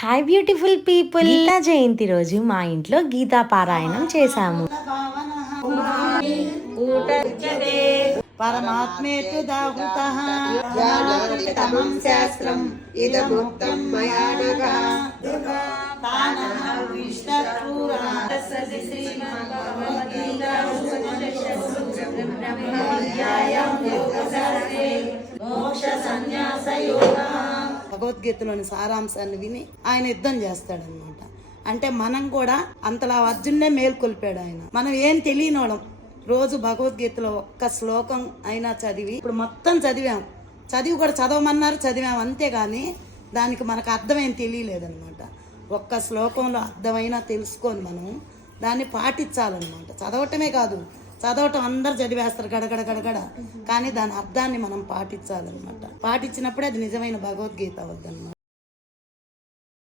Hi beautiful people, Gita జయంతి రోజు మా ఇంట్లో గీతా పారాయణం చేశాము. పరమాత్మేతు దాహృతః జ్ఞానామృతమం శాస్త్రం ఇదముక్తం మయా నఘ తానః విష్ణుపురాణస్య శ్రీమద్భగవద్గీతా మోక్ష సన్యాస యోగః. భగవద్గీతలోని సారాంశాన్ని విని ఆయన యుద్ధం చేస్తాడనమాట. అంటే మనం కూడా అంతలా అర్జున్నే మేల్కొల్పాడు ఆయన. మనం ఏం తెలియనోడం రోజు భగవద్గీతలో ఒక్క శ్లోకం అయినా చదివి, ఇప్పుడు మొత్తం చదివి కూడా చదవమన్నారు, చదివాం, అంతేగాని దానికి మనకు అర్థమేం తెలియలేదన్నమాట. ఒక్క శ్లోకంలో అర్థమైనా తెలుసుకొని మనం దాన్ని పాటించాలన్నమాట. చదవటమే కాదు, చదవటం అందరు చదివేస్తారు గడగడ, కానీ దాని అర్థాన్ని మనం పాటించాలన్నమాట. పాటించినప్పుడే అది నిజమైన భగవద్గీత అవుద్దన్నమాట.